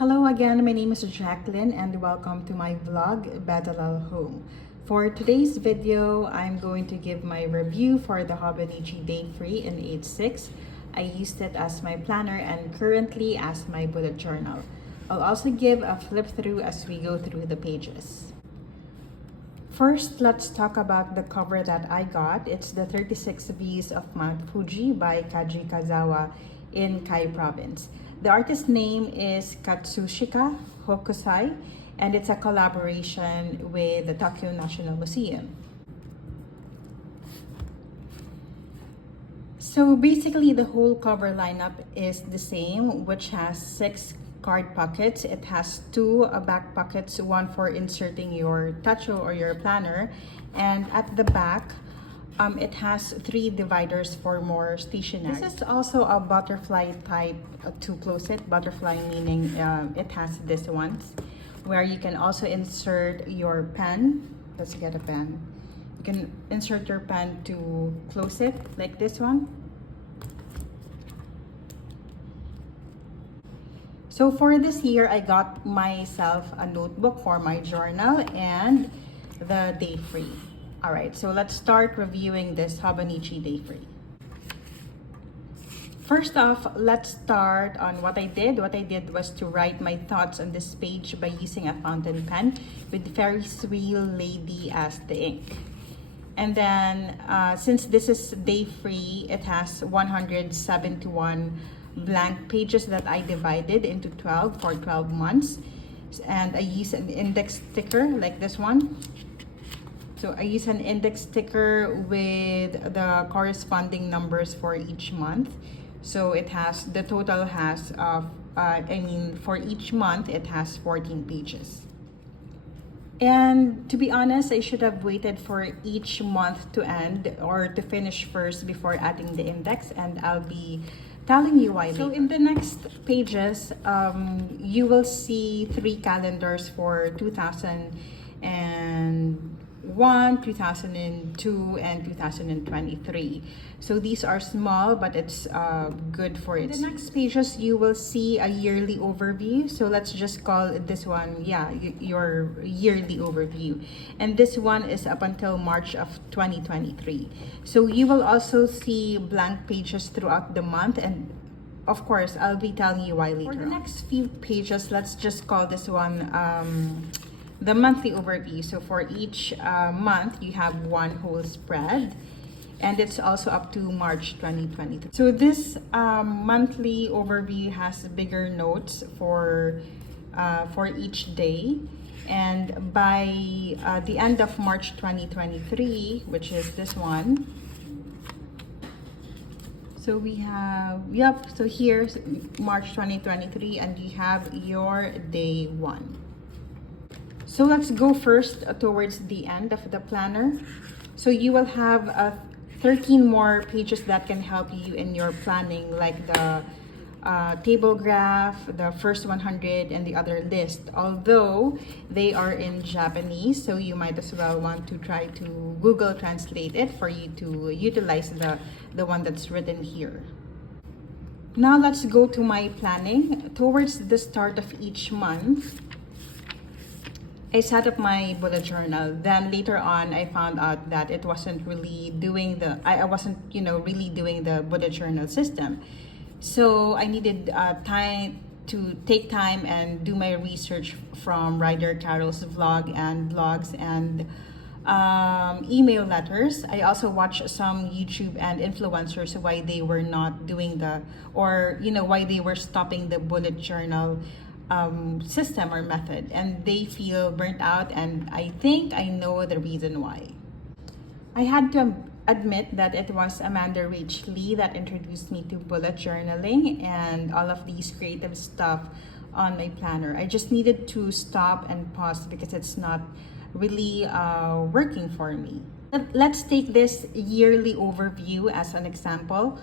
Hello again, my name is Jacqueline and welcome to my vlog, Badalal Home. For today's video, I'm going to give my review for the Hobonichi Day Free in age 6. I used it as my planner and currently as my bullet journal. I'll also give a flip through as we go through the pages. First, let's talk about the cover that I got. It's the 36 Views of Mount Fuji by Kaji Kazawa in Kai Province. The artist's name is Katsushika Hokusai, and it's a collaboration with the Tokyo National Museum. So basically, the whole cover lineup is the same, which has 6 card pockets. It has 2 back pockets, one for inserting your tacho or your planner, and at the back, it has 3 dividers for more stationery. This is also a butterfly type to close it. Butterfly meaning it has this ones where you can also insert your pen. Let's get a pen. You can insert your pen to close it like this one. So for this year, I got myself a notebook for my journal and the Day Free. All right, so let's start reviewing this Hobonichi Day Free. First off, let's start on what I did. What I did was to write my thoughts on this page by using a fountain pen with Ferris Wheel Lady as the ink. And then, since this is Day Free, it has 171 blank pages that I divided into 12 for 12 months. And I use an index sticker like this one. So I use an index sticker with the corresponding numbers for each month. So it has, the total has, for each month, it has 14 pages. And to be honest, I should have waited for each month to end or to finish first before adding the index, and I'll be telling you why later. So in the next pages, you will see 3 calendars for 2001, 2002, and 2023. So these are small, but it's good for it. In the next pages, you will see a yearly overview. So let's just call this one, your yearly overview. And this one is up until March of 2023. So you will also see blank pages throughout the month, and of course, I'll be telling you why later. For the next few pages, let's just call this one the monthly overview. So for each month, you have one whole spread, and it's also up to March 2023. So this monthly overview has bigger notes for each day. And by the end of March 2023, which is this one, so we have, so here's March 2023, and you have your day 1. So let's go first towards the end of the planner. So you will have 13 more pages that can help you in your planning, like the table graph, the first 100, and the other list. Although they are in Japanese, so you might as well want to try to Google Translate it for you to utilize the one that's written here. Now let's go to my planning. Towards the start of each month, I set up my bullet journal. Then later on, I found out that it wasn't really doing I wasn't, really doing the bullet journal system. So I needed time to take time and do my research from Ryder Carroll's vlog and blogs and email letters. I also watched some YouTube and influencers why they were not doing why they were stopping the bullet journal system or method, and they feel burnt out, and I think I know the reason why. I had to admit that it was Amanda Rach Lee that introduced me to bullet journaling and all of these creative stuff on my planner. I just needed to stop and pause because it's not really working for me. Let's take this yearly overview as an example.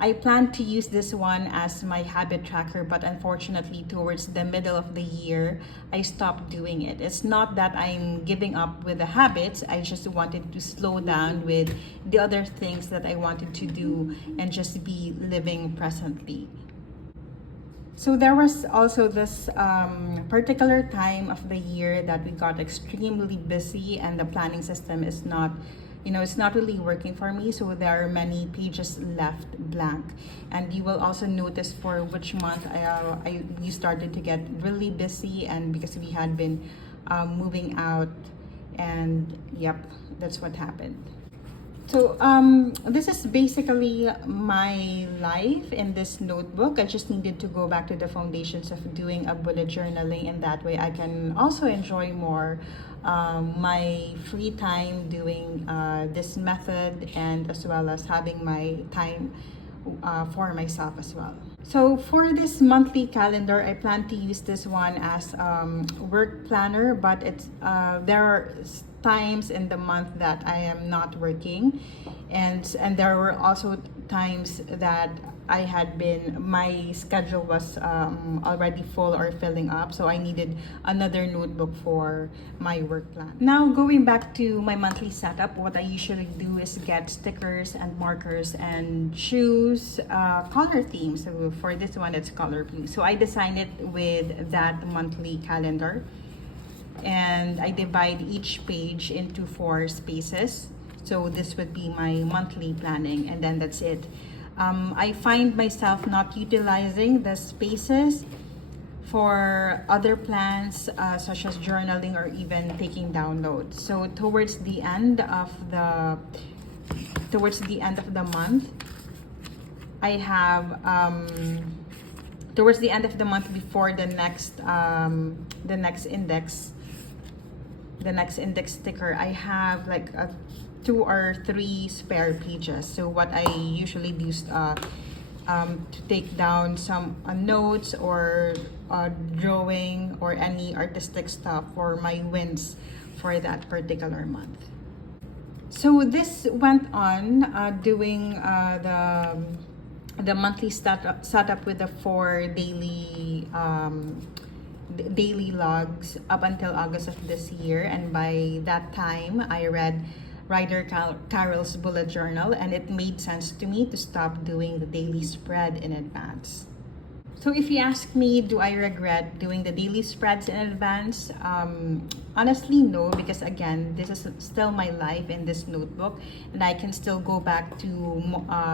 I plan to use this one as my habit tracker, but unfortunately towards the middle of the year, I stopped doing it. It's not that I'm giving up with the habits, I just wanted to slow down with the other things that I wanted to do and just be living presently. So there was also this particular time of the year that we got extremely busy, and the planning system is not, it's not really working for me. So there are many pages left blank, and you will also notice for which month we started to get really busy, and because we had been moving out, and yep, that's what happened. So this is basically my life in this notebook. I just needed to go back to the foundations of doing a bullet journaling, and that way I can also enjoy more my free time doing this method, and as well as having my time for myself as well. So for this monthly calendar, I plan to use this one as work planner, but it's there are times in the month that I am not working, and there were also times that my schedule was already full or filling up, so I needed another notebook for my work plan. Now going back to my monthly setup, what I usually do is get stickers and markers and choose color themes. So for this one, it's color blue. So I design it with that monthly calendar, and I divide each page into 4 spaces. So this would be my monthly planning, and then that's it. I find myself not utilizing the spaces for other plans, such as journaling or even taking down notes. So towards the end of the month, I have towards the end of the month, before the next index sticker, I have like 2 or 3 spare pages. So what I usually do is to take down some notes or drawing or any artistic stuff for my wins for that particular month. So this went on doing the monthly setup with the 4 daily logs up until August of this year, and by that time I read Ryder Carroll's bullet journal, and it made sense to me to stop doing the daily spread in advance. So if you ask me, do I regret doing the daily spreads in advance? Honestly, no, because again, this is still my life in this notebook, and I can still go back to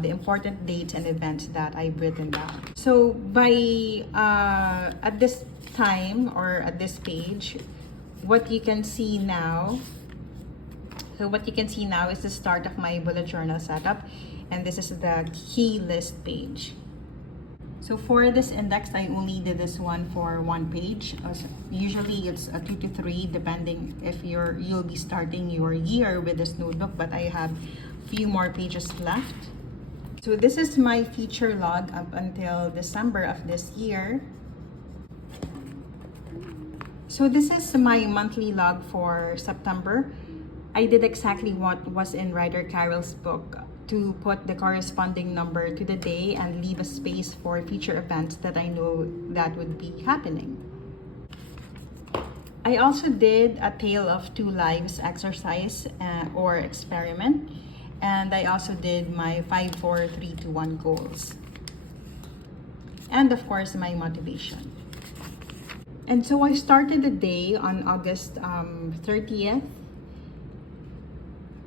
the important dates and events that I've written down. So by at this time, or at this page, what you can see now is the start of my bullet journal setup, and this is the key list page. So for this index, I only did this one for 1 page. Usually it's a 2 to 3, depending if you'll be starting your year with this notebook, but I have few more pages left. So this is my feature log up until December of this year. So this is my monthly log for September. I did exactly what was in Ryder Carroll's book, to put the corresponding number to the day and leave a space for future events that I know that would be happening. I also did a Tale of Two Lives exercise or experiment, and I also did my 5, 4, 3, 2, 1 goals. And of course, my motivation. And so I started the day on August 30th.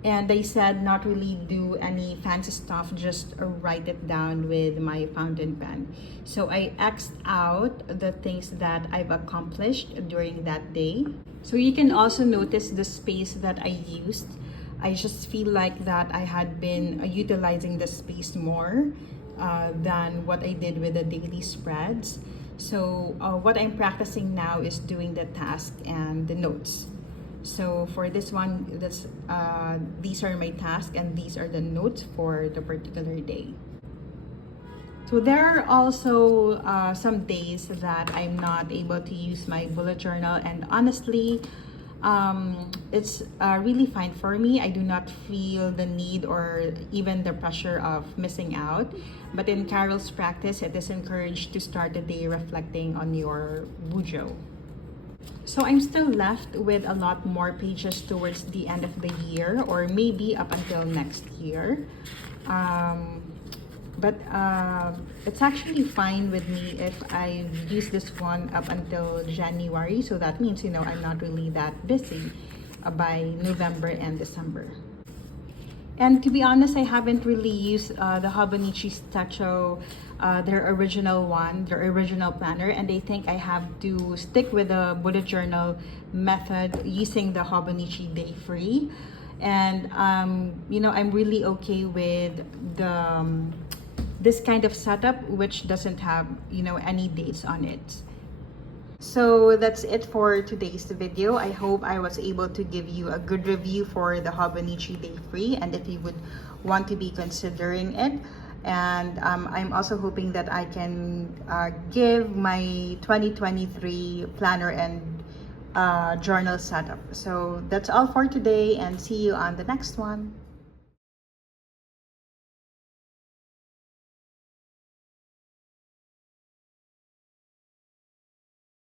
And I said not really do any fancy stuff, just write it down with my fountain pen. So I X'd out the things that I've accomplished during that day. So you can also notice the space that I used. I just feel like that I had been utilizing the space more than what I did with the daily spreads. So what I'm practicing now is doing the task and the notes. So for this one, these are my tasks and these are the notes for the particular day. So there are also some days that I'm not able to use my bullet journal, and honestly, it's really fine for me. I do not feel the need or even the pressure of missing out. But in Carol's practice, it is encouraged to start the day reflecting on your bujo. So I'm still left with a lot more pages towards the end of the year, or maybe up until next year. So this is my monthly log for September. I did exactly what was in Ryder Carroll's book, to put the corresponding number to the day and leave a space for future events that I know that would be happening. So But it's actually fine with me if I use this one up until January. So that means, you know, I'm not really that busy by November and December. And to be honest, I haven't really used the Hobonichi Stacho, their original one, their original planner, and I think I have to stick with the bullet journal method using the Hobonichi Day Free. And you know, I'm really okay with the this kind of setup, which doesn't have, you know, any dates on it. So that's it for today's video. I hope I was able to give you a good review for the Hobonichi Day Free, and if you would want to be considering it. And I'm also hoping that I can give my 2023 planner and journal setup. So that's all for today, and see you on the next one.